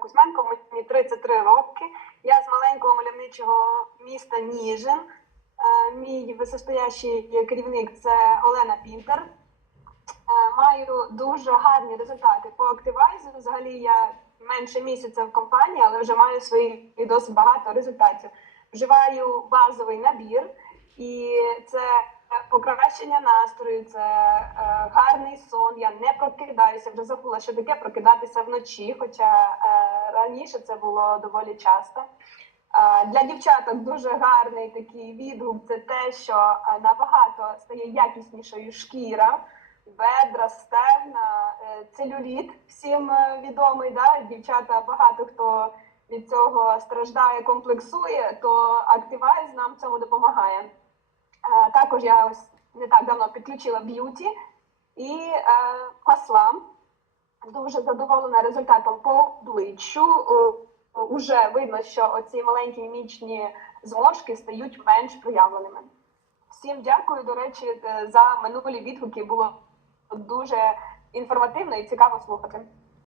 Кузьменко, мені 33 роки. Я з маленького мальовничого міста Ніжин. Е, Мій висостоящий керівник це Олена Пінтер. Е, Маю дуже гарні результати по Actimize. Взагалі я менше місяця в компанії, але вже маю свої досить багато результатів. Вживаю базовий набір, і це покращення настрою, це е, гарний сон. Я не прокидаюся, вже забула, що таке прокидатися вночі, хоча раніше це було доволі часто. Е, Для дівчаток дуже гарний такий відгук це те, що е, набагато стає якіснішою шкіра, бедра, стегна, е, целюліт всім е, відомий. Да? Дівчата багато хто від цього страждає, комплексує, то Actimize нам цьому допомагає. Е, Також я ось не так давно підключила б'юті і е, маслам. Дуже задоволена результатом по обличчю. Е, Уже видно, що оці маленькі мічні зморшки стають менш проявленими. Всім дякую. До речі, е, за минулі відгуки було дуже інформативно і цікаво слухати.